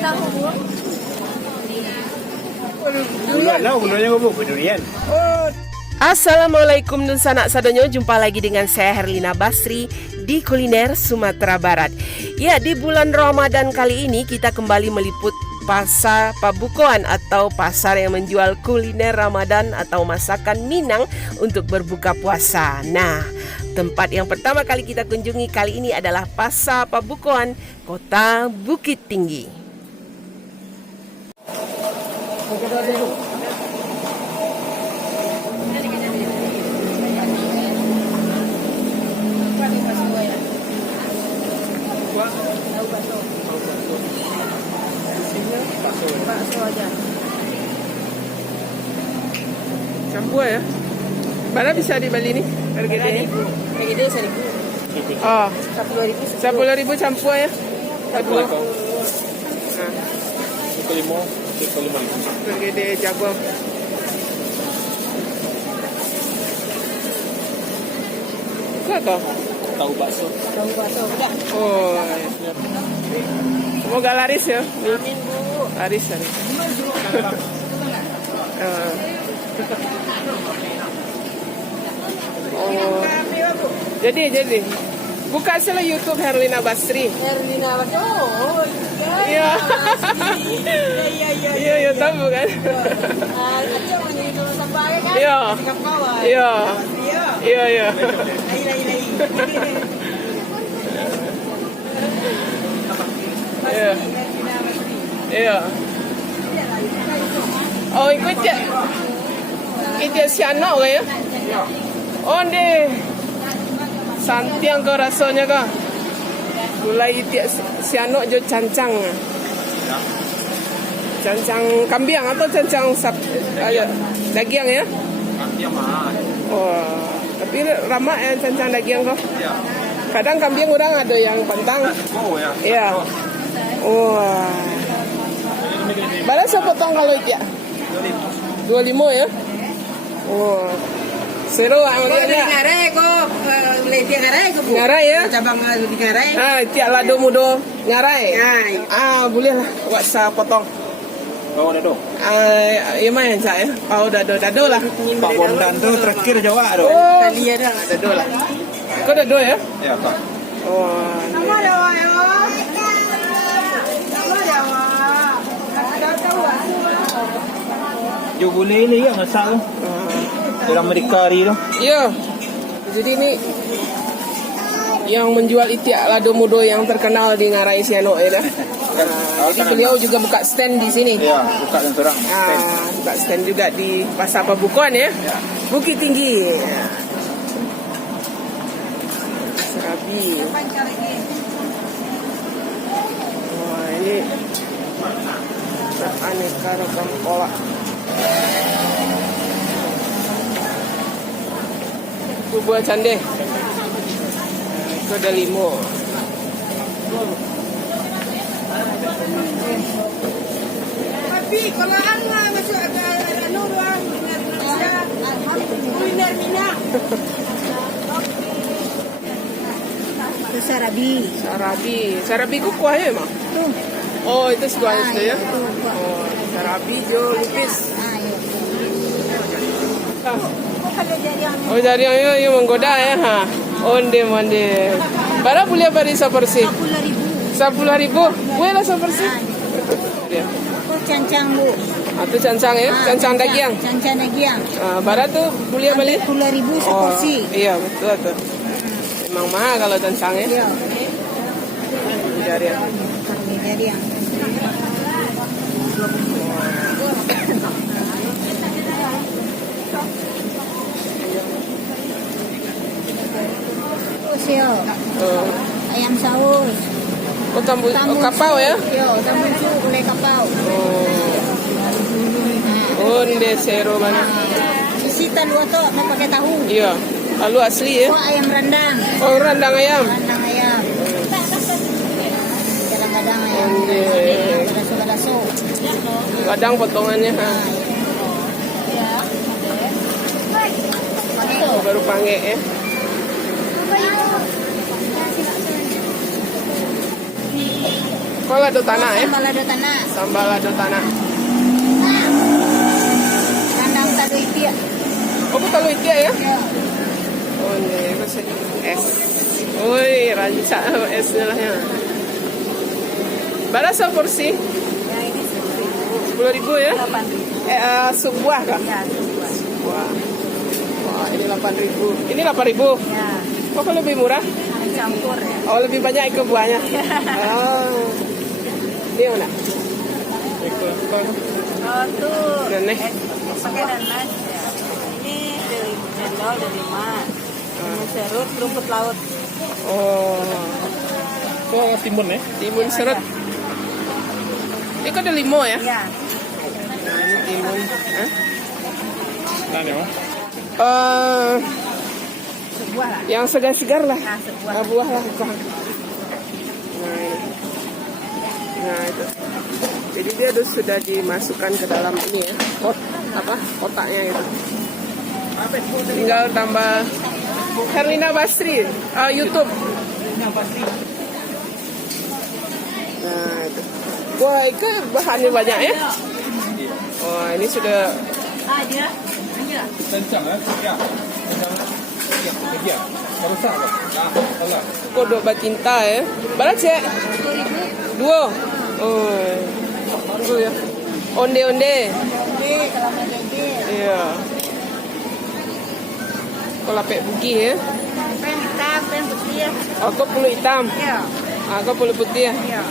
tahu, Bu. Durian. Assalamualaikum nun sanak sadonyo, jumpa lagi dengan saya Herlina Basri di Kuliner Sumatera Barat. Ya, di bulan Ramadan kali ini kita kembali meliput Pasar Pabukoan atau pasar yang menjual kuliner Ramadan atau masakan Minang untuk berbuka puasa. Nah, tempat yang pertama kali kita kunjungi kali ini adalah Pasar Pabukoan, Kota Bukit Tinggi. Bakso aja. Campur ya. Mana bisa di Bali nih? Harga dia? Kayak gede 1.000. Oh, 10.000. 10.000 campur ya. Aduh. Nah, harga dia campur. Kau Tahu bakso. Tahu bakso udah. Oh, semoga laris ya. Amin, Bu. Laris. Oh, jadi buka salah YouTube Herlina Basri. Herlina Basri. Oh, Iya. iya. Iya, tahu kan? Ada yang menyanyi dulu sampai kan? Iya. Sikap kawan. Iya. Iya. Iya. Lai. Iya. Iya. Oh, ikut ya. Itu si anak ya? Oh, deh. Santiang kau rasanya kah? Mulai tiap si anak jo cancang. Cancang kambing atau cancang daging ya? Kambing mahal. Oh, tapi ramah ya cancang daging kok. Ya. Kadang kambing orang ada yang pantang. Oh ya. Iya. Wah. Berapa sepotong kalau itu ya? 25 ya? Wah. Seru makanya. Ngarai kok, beli tiang ngarai kok, Bu. Ngarai ya? Cabang di ngarai. Ah, tiap lado mudo ngarai. Ngarai. Ah, boleh lah. Buat sa potong. Oh, dado. Ah, iya main saya. Oh, dado lah. Pak Bondan tuh terakhir Jawa do. Oh, Tadi ada. dado lah. Kau dado ya? Ya, Pak. Oh. Nama Jawa ya. Nama Jawa. Jo boleh ni ya masak. Orang Amerika hari tu. Iya. Jadi ini yang menjual itiak lado mudo yang terkenal di Ngarai Siano ya. Jadi beliau juga buka stand di sini. Ya, buka dan orang. Buka stand juga di Pasar Pabukoan ya. Bukit Tinggi. Ya. Serabi. Wah, ini aneka ragam kolak. Itu buat cande. Itu ada 5. Tapi kalau masuk ada ruang kuliner Minang. Itu Sarabi ku kuah ya emang? Tuh. Oh, itu kuahnya sudah ya? Oh, sarabi jo lupis. Oh, dari yang menggoda ya, ha. Onde. Berapa boleh beri sepersi? 10.000. Boleh lah sepersi. Ya. Cancang, Bu. Itu cancang ya, cancang daging. Cancang daging. Barat tuh boleh beli? 10.000 seporsi. Iya betul tuh. Emang mahal kalau cancangnya. Iya. Dari yang. Ayam saus. Oh, kapau ya? Yo, tambusu gulai kapau. Oh, ini seru banget. Sisitan dua to, mau pakai tahu. Iya. Lalu asli ya? Oh, ayam rendang. Oh, rendang ayam. Rendang ayam. Kadang-kadang ayam. Badaso. Kadang potongannya. Ha. Ya. Baru pange ya. Sambal lado tanah ya. Sambal lado tanah. Sambal lado tanah. Rendang tadu itia. Oh, betul itu ya? Ya. Oh, ini masih es. Woi, ranca esnya lah ya. Berapa porsi? Ya ini 10.000 ya? 8.000. Sebuah kah? Ya, sebuah. Wah. Wah, ini 8.000. Ini 8.000. Ya. Kok lebih murah? Campur ya. Oh, lebih banyak ikut buahnya. Oh. Ini mana? Ikut. Oh tuh. Nenek. Pakai nanas ya. Ini dari cendol dari mas. Ini serut rumput laut. Oh. Oh, timun ya? Timun serut. Ini kok ada limo ya? Ya. Nah, ini timun. Hah? Nah, ya, Mas. Sebuah lah. Yang segar-segar lah. Nah, sebuah. Buah lah. Nah, ini. Nah, itu. Jadi dia sudah dimasukkan ke dalam ini ya. Kotaknya gitu. Tinggal tambah Herlina Basri YouTube. Nah, itu. Wah, itu bahannya banyak ya. Wah, ini sudah Ah, dia. Aja. Kencang ya, ya. Ya, kerja. Merusak kok. Nah, enggak. kodok batinta ya. Berapa cek? 10.000. Dua. Oh, dua ya. Onde-onde. Oke, kalau mau jadi. Iya. Kolapek bugi ya. Pen hitam, pen putih ya. Aku pulu hitam. Ya. Aku pulu putih ya. Ya.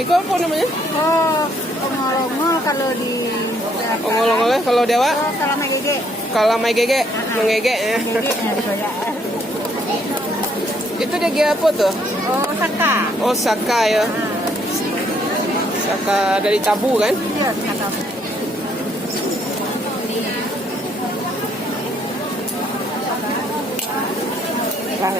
Iko apa namanya? Oh, ongol-ongol kalau di Ongol-ongolnya kalau dewa. Oh, kalau mau gege. Kalau mai gege, mengege ya. Gege ya digoyak. Itu dia apa tuh? Oh, saka. Oh, saka ya. Saka dari tabu kan? Iya, saka. Lah.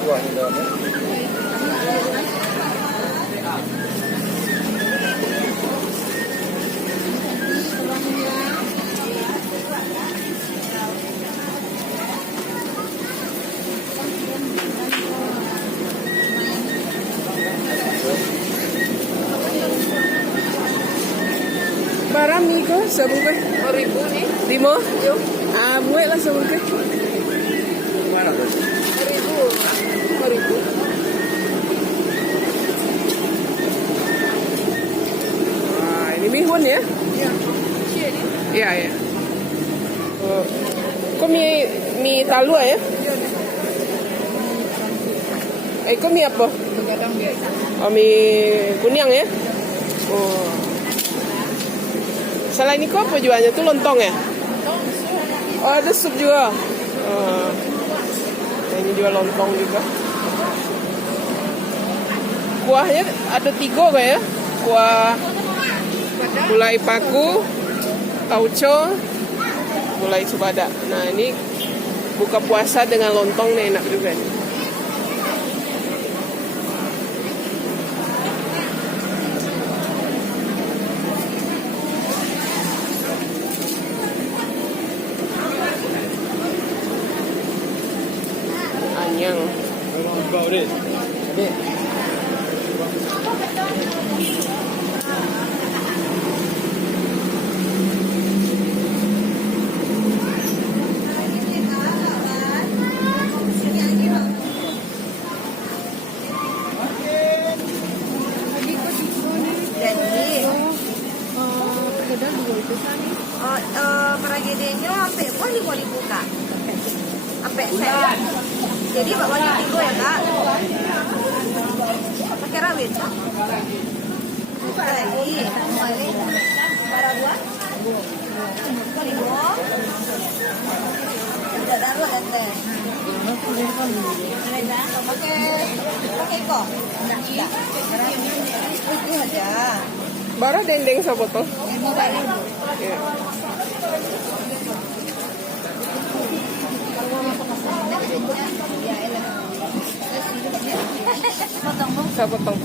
Buah di dalamnya. Barang ni ko sebungkus 5.000 nih. 5. Ah, buat lah sebungkus. Mana tuh? 5.000. Wah, ini mihun ya? Iya, iya. Oh. Kok mie talu ya? Kok mie apa? Begadang biasa. Oh, mie kunyang ya? Oh. Selain ini kok apa jualnya tuh lontong ya? Oh, ada sup juga. Oh. Nah, ini jual lontong juga. Kuahnya ada 3 kayak ya? Kuah gulai paku, tauco, gulai subada. Nah, ini buka puasa dengan lontong nih enak juga nih. Anyang. About it. Jadi, peragedenya sampai pun 5.000 kak. Sampai saya. Jadi bawahnya 3 ya kak. Pakai rawit. Lagi, para buah. Limo. Tidak taruh dan teh. Pakai kok. Iya. Itu aja. Bara dendeng sa botol. 5.000. Ya. Ya, elah. bisa potong.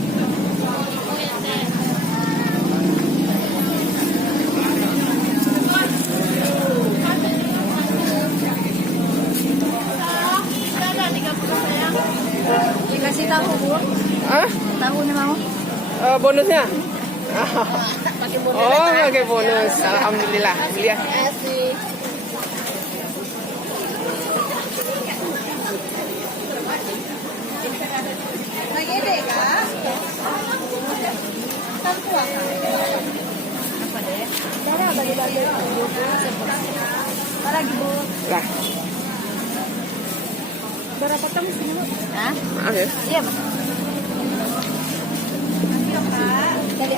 Dikasih tahu Bu. Ah? Tahunya mau? Bonusnya? Pakai bonus. Oh, pakai bonus. Alhamdulillah. Lihat. Kasih. Lagi deh Kak. Satu apa deh? Darah bagi-bagi. Apa lagi Bu? Lah, Berapa kamu sini Bu? Hah? maaf ya. Iya Bu. Iya Kak. Jadi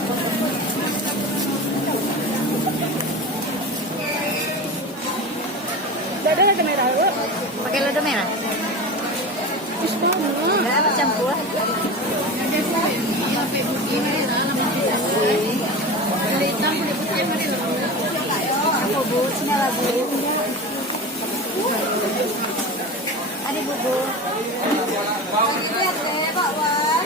ada lada merah Bu. Pakai lada merah. Enggak apa campur. Apa Bu? Sini lagi. Ada Bu. Lihat deh Pak Wan.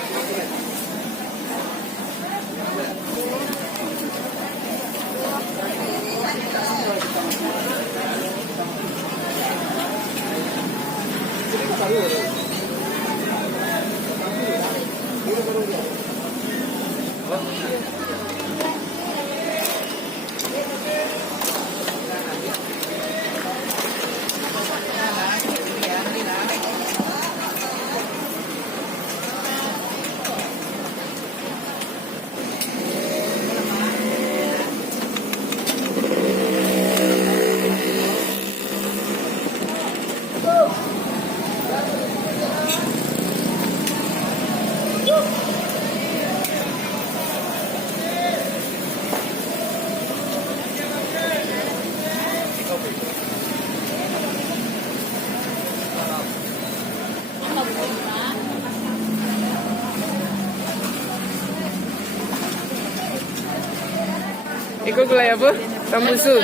Ikut gulai apa? Tambusu.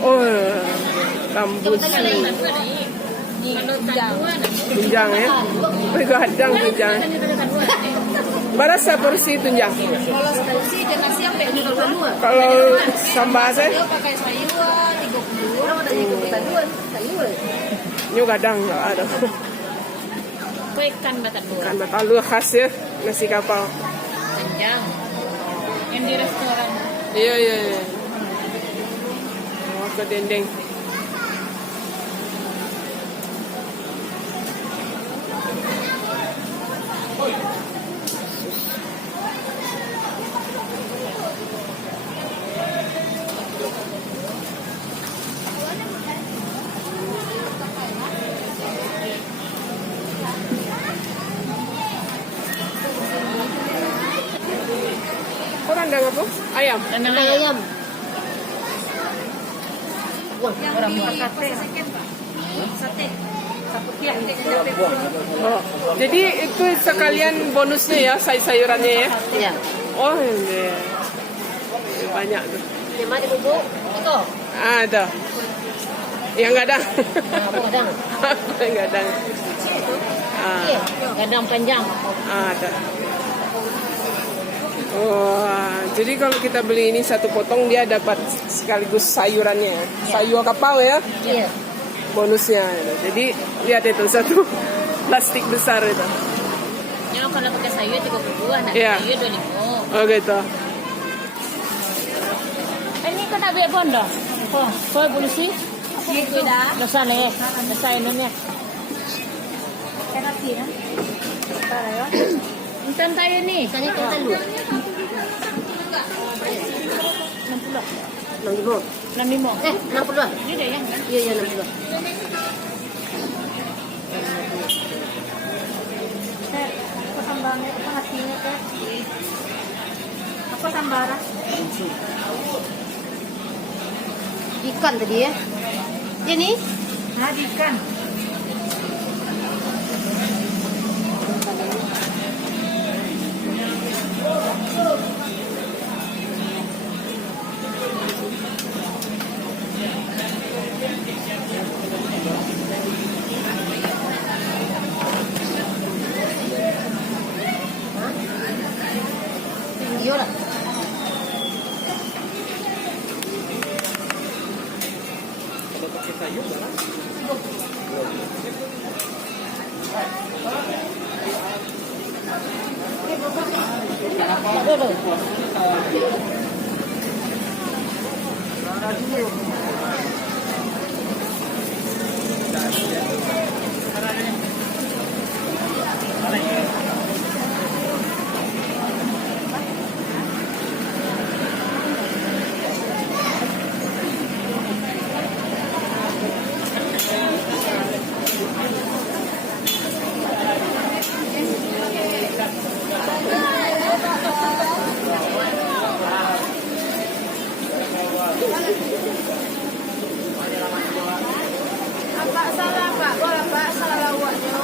Oh, tambusu. Tunjang ya. Begadang tunjang. Berapa porsi tunjang? Kalau porsi dan nasi yang kayak gitu dua. Kalau sambal saya? Pakai sayur 30. Orang ada yang sayur. Nyu gadang nggak ada. Ikan batalur. Kan batalur khas ya, nasi kapau. Panjang. Yang di restoran. Iya. Oh, ke dendeng. Kok rendang apa? Ayam? Rendang ayam. Orang buat sate. Sate. Oh, jadi itu sekalian bonusnya ya, sayur-sayurannya ya? Iya. Oh, iya. Banyak tuh. Yang mana bubuk? Itu. Ada. Yang gadang. Gadang. Yang gadang. Iya. Gadang panjang. Ada. Wah, jadi kalau kita beli ini satu potong dia dapat sekaligus sayurannya. Sayur kapau ya, Iya. bonusnya. Jadi lihat itu satu plastik besar itu. Yang kalau pakai sayur 32, nah Iya. sayur 25. Oh gitu. Ini kan abe bondo. Oh, polisi. Gitu dah. Dosa nih. Dosa ini nih. Terapi kan? Para ya. Intan tayo nih. Kani ko talo. 60. 60. 60. 60. Ini deh yang kan? Iya 60. Apa tambahnya? Apa hatinya teh? Apa tambara? Ikan tadi ya. Ini Nah, ikan. Pak salah Pak, boleh Pak salah lawaknya.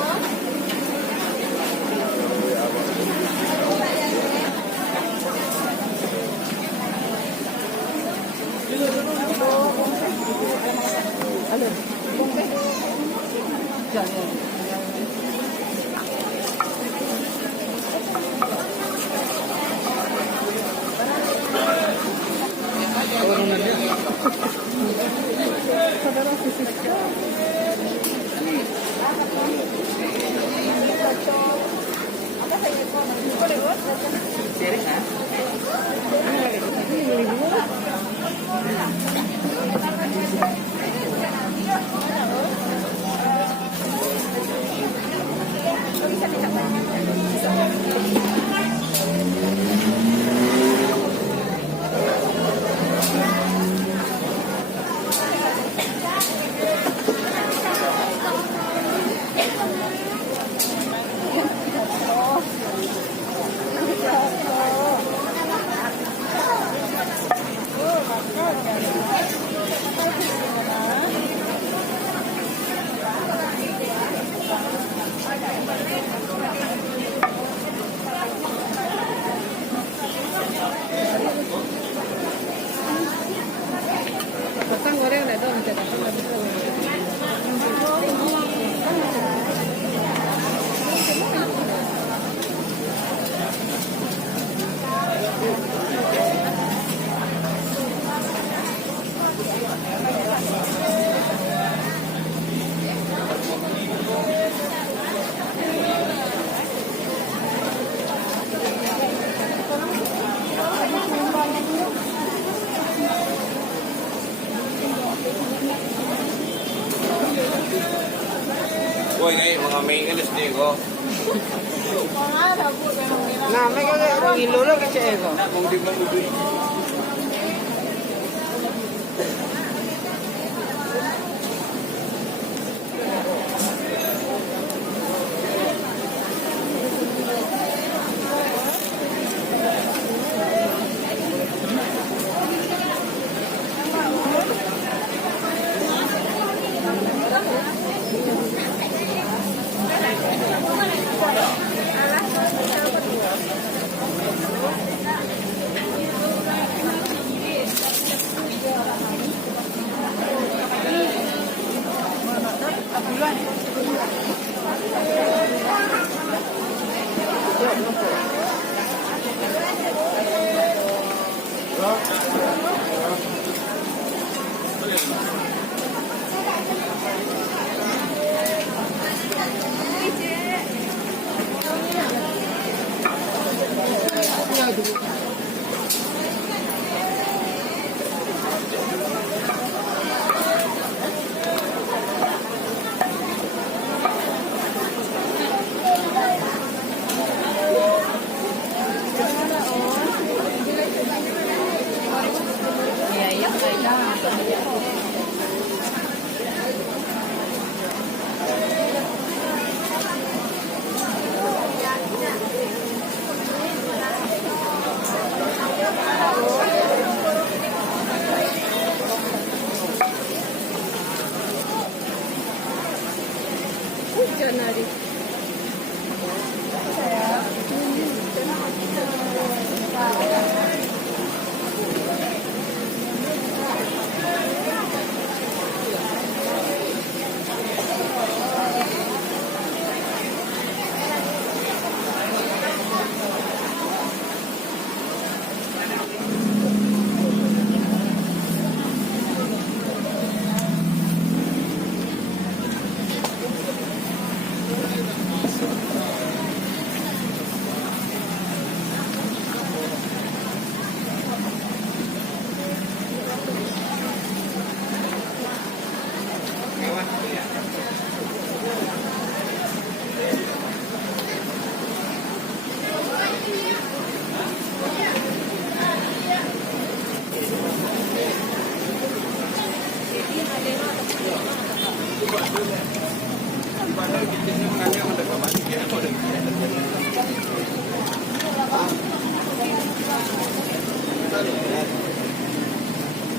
Gue ini mga main alis din ko. Nah, mereka orang ilolo kecil itu. Kung di man ubi.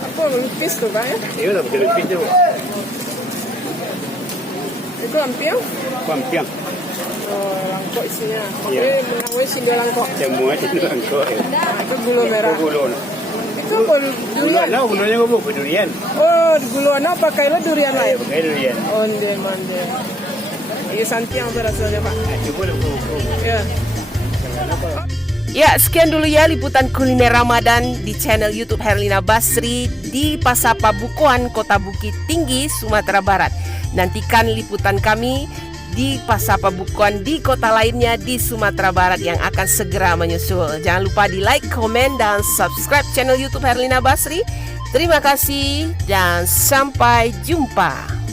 Apa lupis tuh Pak ya? Iya lah, pakai lebih tu. Itu lampion? Pampiang. Oh, langkok isinya. Iya. Oke, menawai singgah langkok. Semua itu angkor. Itu gula merah. Gulon. Itu apa durian? Gulon, gulonnya apa? Durian. Oh, gula pakai lo durian lain. Pakai durian. Onde mande. Ini santiang tuh rasanya Pak. Coba lu. Ya. Ya, sekian dulu ya liputan kuliner Ramadan di channel YouTube Herlina Basri di Pasar Pabukuan, Kota Bukit Tinggi, Sumatera Barat. Nantikan liputan kami di Pasar Pabukuan di kota lainnya di Sumatera Barat yang akan segera menyusul. Jangan lupa di like, komen, dan subscribe channel YouTube Herlina Basri. Terima kasih dan sampai jumpa.